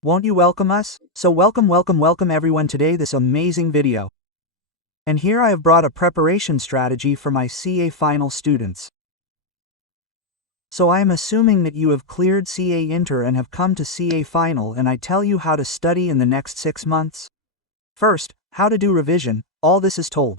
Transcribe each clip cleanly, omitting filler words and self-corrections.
Won't you welcome us? So welcome everyone today this amazing video. And here I have brought a preparation strategy for my CA final students. So I am assuming that you have cleared CA Inter and have come to CA Final, and I tell you how to study in the next 6 months. First, how to do revision, all this is told.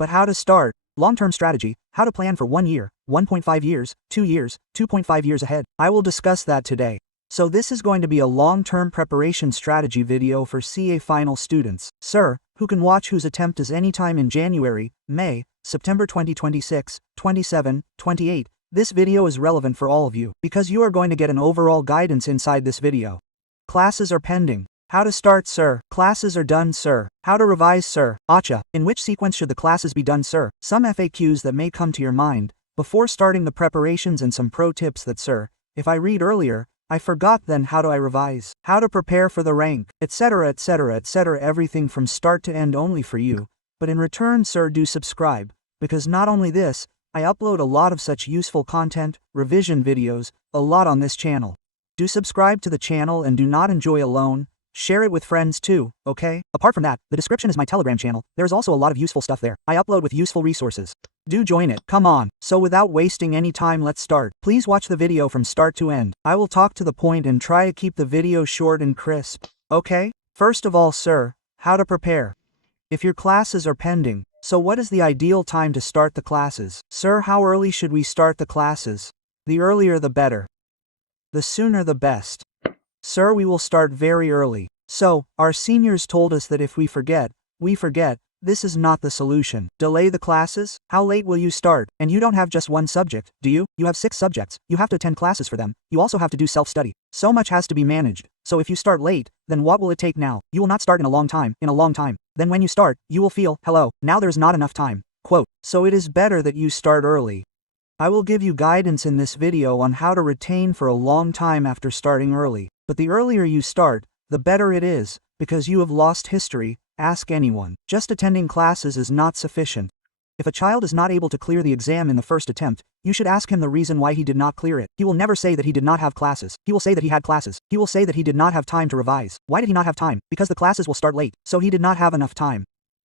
But how to start, long-term strategy, how to plan for 1 year, 1.5 years, 2 years, 2.5 years ahead. I will discuss that today. So this is going to be a long-term preparation strategy video for CA Final students, sir, who can watch whose attempt is anytime in January, May, September 2026, 27, 28. This video is relevant for all of you, because you are going to get an overall guidance inside this video. Classes are pending. How to start, sir? Classes are done, sir. How to revise, sir? Acha, in which sequence should the classes be done, sir? Some FAQs that may come to your mind before starting the preparations, and some pro tips that, sir, if I read earlier, I forgot, then how do I revise? How to prepare for the rank, etc, etc, etc, everything from start to end only for you. But in return, sir, do subscribe, because not only this, I upload a lot of such useful content, revision videos, a lot on this channel. Do subscribe to the channel and do not enjoy alone, share it with friends too, okay? Apart from that, the description is my Telegram channel. There is also a lot of useful stuff there. I upload with useful resources. Do join it, come on. So without wasting any time, let's start. Please watch the video from start to end. I will talk to the point and try to keep the video short and crisp, okay? First of all, sir, how to prepare. If your classes are pending, so what is the ideal time to start the classes? Sir, how early should we start the classes? The earlier the better. The sooner the best. Sir, we will start very early. So, our seniors told us that if we forget, we forget. This is not the solution. Delay the classes? How late will you start? And you don't have just one subject, do you? You have 6 subjects. You have to attend classes for them. You also have to do self-study. So much has to be managed. So if you start late, then what will it take now? You will not start in a long time, Then when you start, you will feel, hello, now there's not enough time. Quote, so it is better that you start early. I will give you guidance in this video on how to retain for a long time after starting early. But the earlier you start, the better it is, because you have lost history. Ask anyone. Just attending classes is not sufficient. If a child is not able to clear the exam in the first attempt, you should ask him the reason why he did not clear it. He will never say that he did not have classes. He will say that he had classes. He will say that he did not have time to revise. Why did he not have time? Because the classes will start late, so he did not have enough time.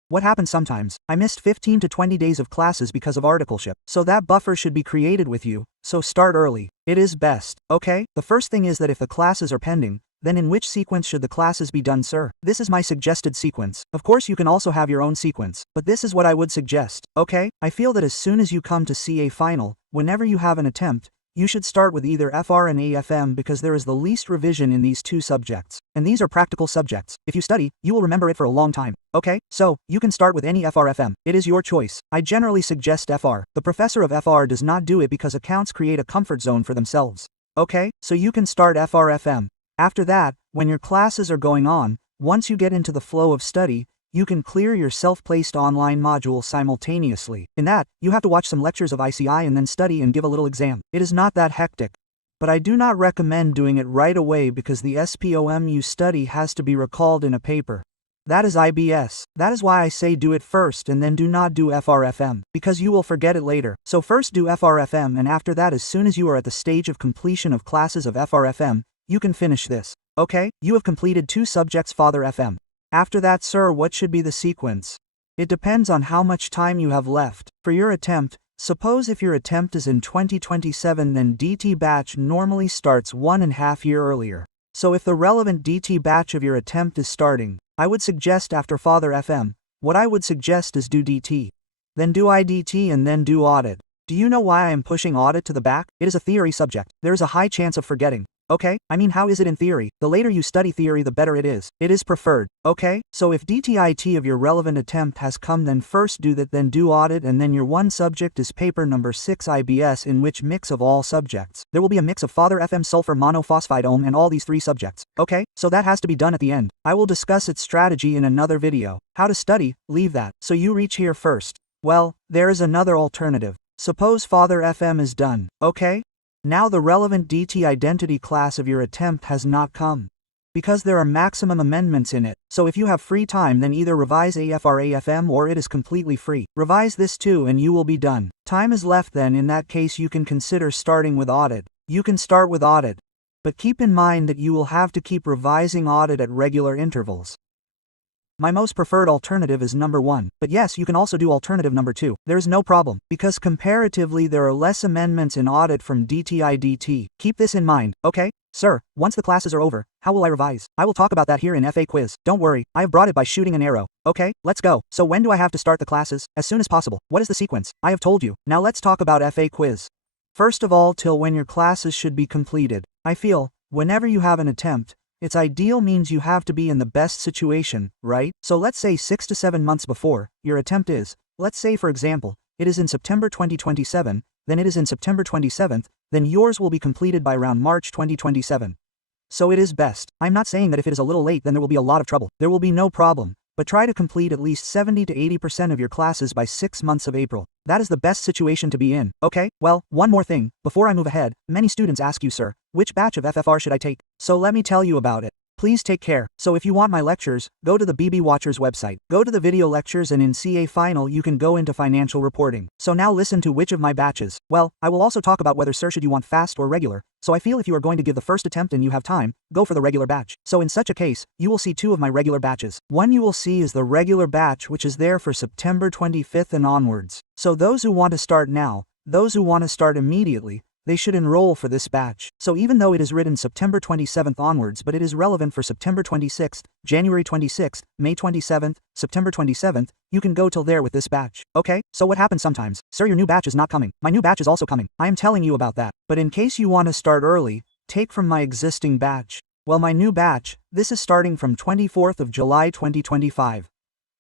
What happens sometimes? I missed 15 to 20 days of classes because of articleship. So that buffer should be created with you, so start early. It is best, okay? The first thing is that if the classes are pending, then in which sequence should the classes be done, sir? This is my suggested sequence. Of course you can also have your own sequence, but this is what I would suggest, okay? I feel that as soon as you come to CA Final, whenever you have an attempt, you should start with either FR and AFM because there is the least revision in these 2 subjects. And these are practical subjects. If you study, you will remember it for a long time, okay? So, you can start with any FR-FM. It is your choice. I generally suggest FR. The professor of FR does not do it because accounts create a comfort zone for themselves. Okay? So you can start FR-FM. After that, when your classes are going on, once you get into the flow of study, you can clear your self-placed online module simultaneously. In that, you have to watch some lectures of ICI and then study and give a little exam. It is not that hectic. But I do not recommend doing it right away because the SPOM you study has to be recalled in a paper. That is IBS. That is why I say do it first and then do not do FR-FM, because you will forget it later. So first do FR-FM, and after that, as soon as you are at the stage of completion of classes of FR-FM, you can finish this. Okay? You have completed 2 subjects Father FM. After that, sir, what should be the sequence? It depends on how much time you have left. For your attempt, suppose if your attempt is in 2027, then DT batch normally starts 1.5 years earlier. So if the relevant DT batch of your attempt is starting, I would suggest after Father FM, what I would suggest is do DT. Then do IDT and then do audit. Do you know why I am pushing audit to the back? It is a theory subject. There is a high chance of forgetting. Okay? I mean, how is it in theory? The later you study theory, the better it is. It is preferred. Okay? So if DTIT of your relevant attempt has come, then first do that, then do audit, and then your one subject is paper number 6 IBS, in which mix of all subjects. There will be a mix of Father FM, sulfur, monophosphide, ohm, and all these 3 subjects. Okay? So that has to be done at the end. I will discuss its strategy in another video. How to study, leave that. So you reach here first. Well, there is another alternative. Suppose Father FM is done. Okay? Now the relevant DT identity class of your attempt has not come. Because there are maximum amendments in it, so if you have free time, then either revise AFR AFM or it is completely free. Revise this too and you will be done. Time is left, then in that case you can consider starting with audit. You can start with audit. But keep in mind that you will have to keep revising audit at regular intervals. My most preferred alternative is number 1, but yes, you can also do alternative number 2. There's no problem, because comparatively there are less amendments in audit from DTI/DT. Keep this in mind, okay? Sir, once the classes are over, how will I revise? I will talk about that here in FA quiz. Don't worry, I have brought it by shooting an arrow. Okay, let's go. So when do I have to start the classes? As soon as possible. What is the sequence? I have told you. Now let's talk about FA quiz. First of all, till when your classes should be completed. I feel, whenever you have an attempt, it's ideal means you have to be in the best situation, right? So let's say 6 to 7 months before your attempt is, let's say for example, it is in September 2027, then it is in September 27th, then yours will be completed by around March 2027. So it is best. I'm not saying that if it is a little late then there will be a lot of trouble. There will be no problem. But try to complete at least 70 to 80% of your classes by 6 months of April. That is the best situation to be in, okay? Well, one more thing, before I move ahead, many students ask you, sir, which batch of FFR should I take? So let me tell you about it. Please take care. So if you want my lectures, go to the BB Watchers website. Go to the video lectures and in CA Final you can go into financial reporting. So now listen to which of my batches. Well, I will also talk about whether sir should you want fast or regular. So I feel if you are going to give the first attempt and you have time, go for the regular batch. So in such a case, you will see 2 of my regular batches. One you will see is the regular batch which is there for September 25th and onwards. So those who want to start now, those who want to start immediately, they should enroll for this batch. So even though it is written September 27th onwards, but it is relevant for September 26th, January 26th, May 27th, September 27th, you can go till there with this batch. Okay? So what happens sometimes? Sir, your new batch is not coming. My new batch is also coming. I am telling you about that. But in case you want to start early, take from my existing batch. Well, my new batch, this is starting from 24th of July 2025.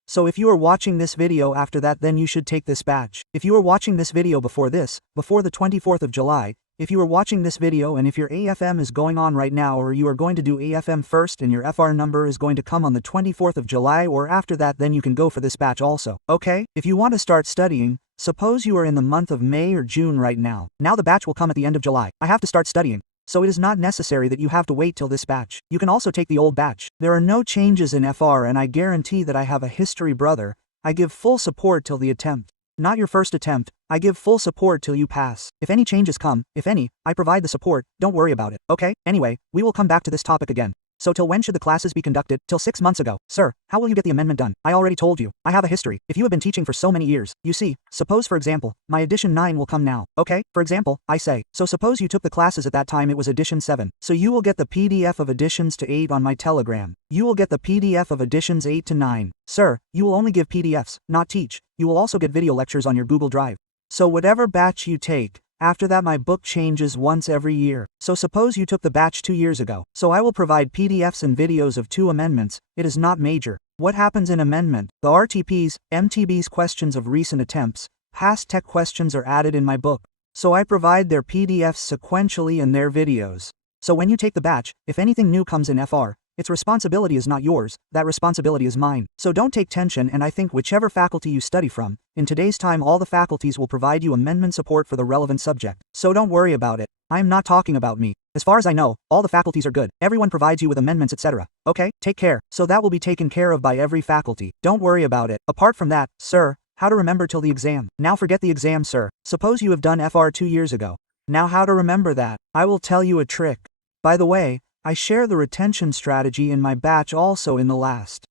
So if you are watching this video after that, then you should take this batch. If you are watching this video before this, before the 24th of July, if you are watching this video and if your AFM is going on right now or you are going to do AFM first and your FR number is going to come on the 24th of July or after that, then you can go for this batch also. Okay? If you want to start studying, suppose you are in the month of May or June right now. Now the batch will come at the end of July. I have to start studying. So it is not necessary that you have to wait till this batch. You can also take the old batch. There are no changes in FR and I guarantee that I have a history brother. I give full support till the attempt. Not your first attempt, I give full support till you pass. If any changes come, if any, I provide the support, don't worry about it, okay? Anyway, we will come back to this topic again. So till when should the classes be conducted? Till 6 months ago. Sir, how will you get the amendment done? I already told you. I have a history. If you have been teaching for so many years, you see, suppose for example, my edition 9 will come now, okay? For example, I say, so suppose you took the classes at that time it was edition 7. So you will get the PDF of editions to 8 on my Telegram. You will get the PDF of editions 8 to 9. Sir, you will only give PDFs, not teach. You will also get video lectures on your Google Drive. So whatever batch you take, after that my book changes once every year. So suppose you took the batch 2 years ago. So I will provide PDFs and videos of 2 amendments. It is not major. What happens in amendment? The RTPs, MTBs questions of recent attempts, past tech questions are added in my book. So I provide their PDFs sequentially and their videos. So when you take the batch, if anything new comes in FR, its responsibility is not yours, that responsibility is mine. So don't take tension, and I think whichever faculty you study from, in today's time all the faculties will provide you amendment support for the relevant subject. So don't worry about it. I am not talking about me. As far as I know, all the faculties are good. Everyone provides you with amendments, etc. Okay, take care. So that will be taken care of by every faculty. Don't worry about it. Apart from that, sir, how to remember till the exam. Now forget the exam, sir. Suppose you have done FR 2 years ago. Now how to remember that? I will tell you a trick. By the way, I share the retention strategy in my batch also in the last.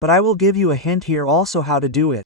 But I will give you a hint here also how to do it.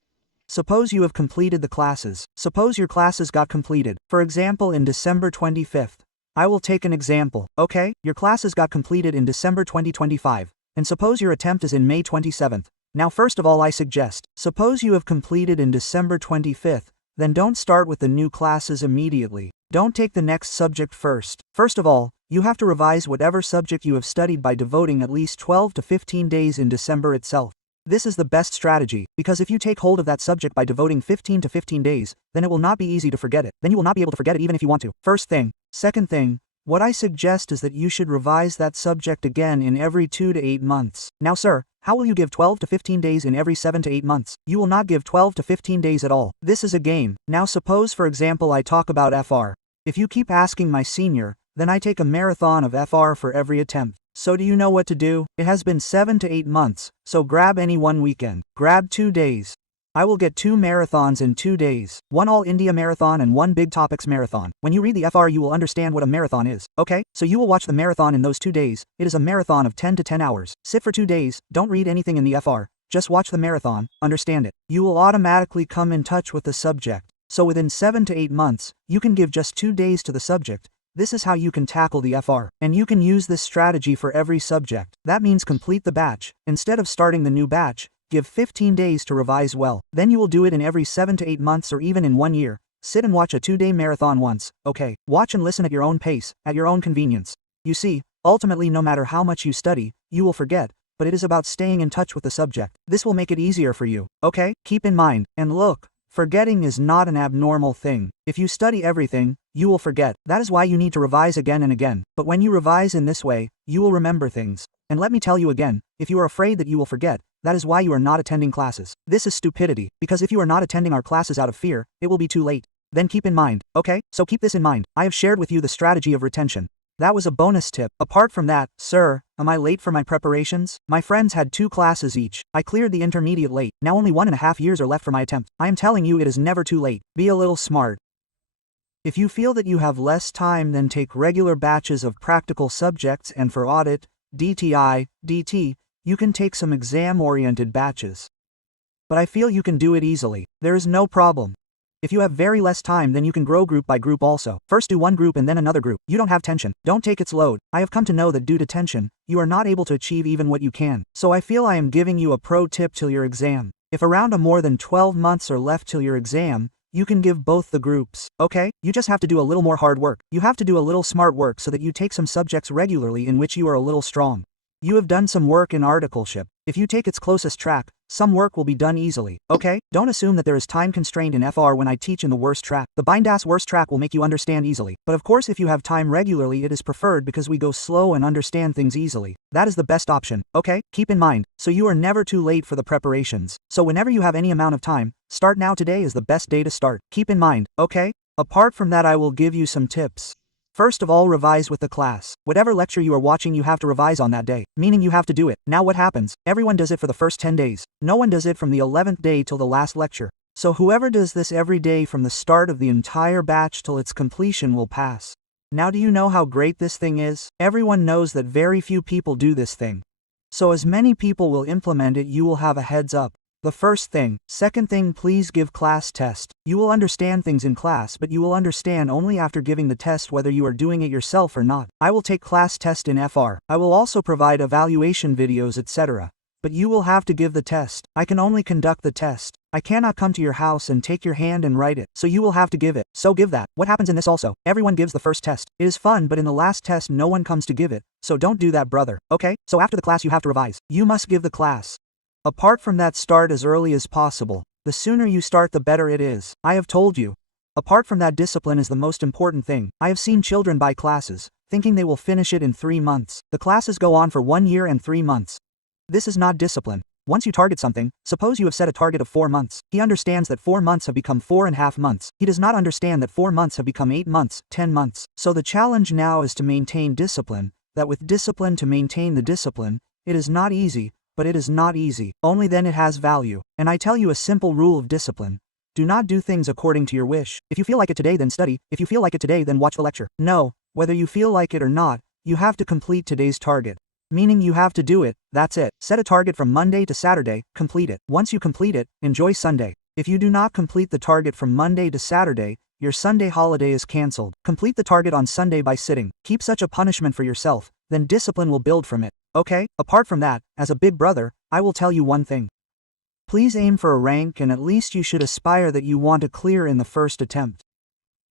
Suppose you have completed the classes. Suppose your classes got completed, for example in December 25th. I will take an example, okay? Your classes got completed in December 2025, and suppose your attempt is in May 27th. Now first of all I suggest, suppose you have completed in December 25th, then don't start with the new classes immediately. Don't take the next subject first. First of all, you have to revise whatever subject you have studied by devoting at least 12 to 15 days in December itself. This is the best strategy, because if you take hold of that subject by devoting 15 to 15 days, then it will not be easy to forget it. Then you will not be able to forget it even if you want to. First thing. Second thing, what I suggest is that you should revise that subject again in every 2 to 8 months. Now sir, how will you give 12 to 15 days in every 7 to 8 months? You will not give 12 to 15 days at all. This is a game. Now suppose for example I talk about FR. If you keep asking my senior, then I take a marathon of FR for every attempt. So do you know what to do? It has been 7 to 8 months, so grab any one weekend. Grab 2 days. I will get 2 marathons in 2 days. 1 All India Marathon and 1 Big Topics Marathon. When you read the FR you will understand what a marathon is, okay? So you will watch the marathon in those 2 days. It is a marathon of 10 to 10 hours. Sit for 2 days, don't read anything in the FR. Just watch the marathon, understand it. You will automatically come in touch with the subject. So within 7 to 8 months, you can give just 2 days to the subject. This is how you can tackle the FR. And you can use this strategy for every subject. That means complete the batch. Instead of starting the new batch, give 15 days to revise well. Then you will do it in every 7 to 8 months or even in 1 year. Sit and watch a 2-day marathon once, okay? Watch and listen at your own pace, at your own convenience. You see, ultimately no matter how much you study, you will forget, but it is about staying in touch with the subject. This will make it easier for you, okay? Keep in mind, and look, forgetting is not an abnormal thing. If you study everything, you will forget. That is why you need to revise again and again. But when you revise in this way, you will remember things. And let me tell you again, if you are afraid that you will forget, that is why you are not attending classes. This is stupidity, because if you are not attending our classes out of fear, it will be too late. Then keep in mind, okay? So keep this in mind. I have shared with you the strategy of retention. That was a bonus tip. Apart from that, sir, am I late for my preparations? My friends had 2 classes each. I cleared the intermediate late. Now only 1.5 years are left for my attempt. I am telling you it is never too late. Be a little smart. If you feel that you have less time, then take regular batches of practical subjects, and for audit, DTI, DT, you can take some exam-oriented batches. But I feel you can do it easily. There is no problem. If you have very less time, then you can grow group by group also. First do one group and then another group. You don't have tension. Don't take its load. I have come to know that due to tension, you are not able to achieve even what you can. So I feel I am giving you a pro tip till your exam. If around a more than 12 months are left till your exam, you can give both the groups, okay? You just have to do a little more hard work. You have to do a little smart work so that you take some subjects regularly in which you are a little strong. You have done some work in articleship. If you take its closest track, some work will be done easily, okay? Don't assume that there is time constraint in FR when I teach in the worst track. The bindas worst track will make you understand easily. But of course if you have time regularly it is preferred because we go slow and understand things easily. That is the best option, okay? Keep in mind, so you are never too late for the preparations. So whenever you have any amount of time, start now. Today is the best day to start. Keep in mind, okay? Apart from that I will give you some tips. First of all, revise with the class. Whatever lecture you are watching you have to revise on that day, meaning you have to do it. Now what happens? Everyone does it for the first 10 days. No one does it from the 11th day till the last lecture. So whoever does this every day from the start of the entire batch till its completion will pass. Now do you know how great this thing is? Everyone knows that very few people do this thing. So as many people will implement it you will have a heads up. The first thing. Second thing, please give class test. You will understand things in class but you will understand only after giving the test whether you are doing it yourself or not. I will take class test in FR. I will also provide evaluation videos etc. But you will have to give the test. I can only conduct the test. I cannot come to your house and take your hand and write it. So you will have to give it. So give that. What happens in this also? Everyone gives the first test. It is fun but in the last test no one comes to give it. So don't do that brother, okay? So after the class you have to revise. You must give the class. Apart from that, start as early as possible. The sooner you start the better it is. I have told you. Apart from that, discipline is the most important thing. I have seen children buy classes, thinking they will finish it in 3 months. The classes go on for 1 year and 3 months. This is not discipline. Once you target something, suppose you have set a target of 4 months. He understands that 4 months have become 4.5 months. He does not understand that 4 months have become 8 months, 10 months. So the challenge now is to maintain discipline, that with discipline to maintain the discipline, it is not easy. But it is not easy. Only then it has value. And I tell you a simple rule of discipline. Do not do things according to your wish. If you feel like it today, then study. If you feel like it today, then watch the lecture. No, whether you feel like it or not, you have to complete today's target. Meaning you have to do it, that's it. Set a target from Monday to Saturday, complete it. Once you complete it, enjoy Sunday. If you do not complete the target from Monday to Saturday, your Sunday holiday is cancelled. Complete the target on Sunday by sitting. Keep such a punishment for yourself, then discipline will build from it. Okay? Apart from that, as a big brother, I will tell you one thing. Please aim for a rank and at least you should aspire that you want to clear in the first attempt.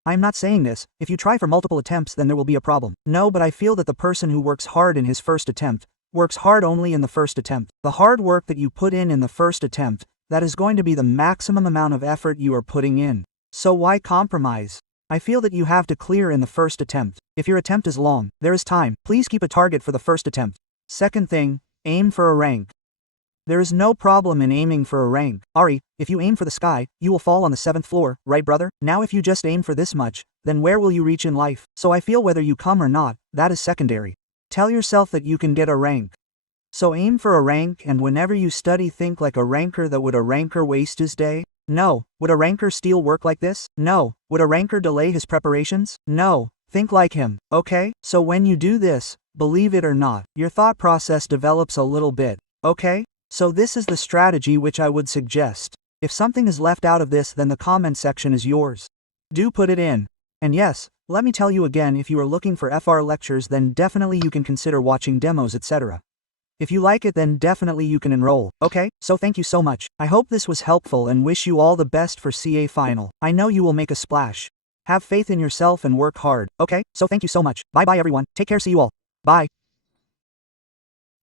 I am not saying this, if you try for multiple attempts then there will be a problem. No, but I feel that the person who works hard in his first attempt, works hard only in the first attempt. The hard work that you put in the first attempt, that is going to be the maximum amount of effort you are putting in. So why compromise? I feel that you have to clear in the first attempt. If your attempt is long, there is time. Please keep a target for the first attempt. Second thing, aim for a rank. There is no problem in aiming for a rank. Ari, if you aim for the sky, you will fall on the 7th floor, right brother? Now if you just aim for this much, then where will you reach in life? So I feel whether you come or not, that is secondary. Tell yourself that you can get a rank. So aim for a rank, and whenever you study think like a ranker. That would a ranker waste his day? No. Would a ranker steal work like this? No. Would a ranker delay his preparations? No. Think like him, okay? So when you do this, believe it or not, your thought process develops a little bit, okay? So this is the strategy which I would suggest. If something is left out of this, then the comment section is yours. Do put it in. And yes, let me tell you again, if you are looking for FR lectures, then definitely you can consider watching demos, etc. If you like it, then definitely you can enroll, okay? So thank you so much. I hope this was helpful and wish you all the best for CA final. I know you will make a splash. Have faith in yourself and work hard, okay? So thank you so much. Bye bye everyone. Take care, see you all. Bye.